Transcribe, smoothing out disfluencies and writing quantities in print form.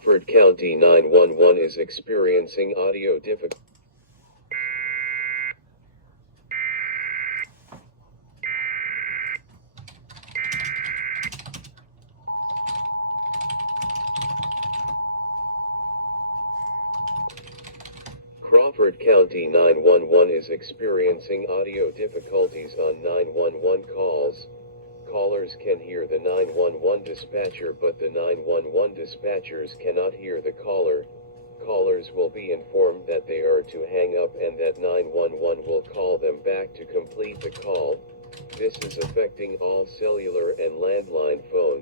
Crawford County 911 is experiencing audio difficulties. Crawford County 911 is experiencing audio difficulties on 911 calls. Callers can hear the 911 dispatcher, but the 911 dispatchers cannot hear the caller. Callers will be informed that they are to hang up and that 911 will call them back to complete the call. This is affecting all cellular and landline phones.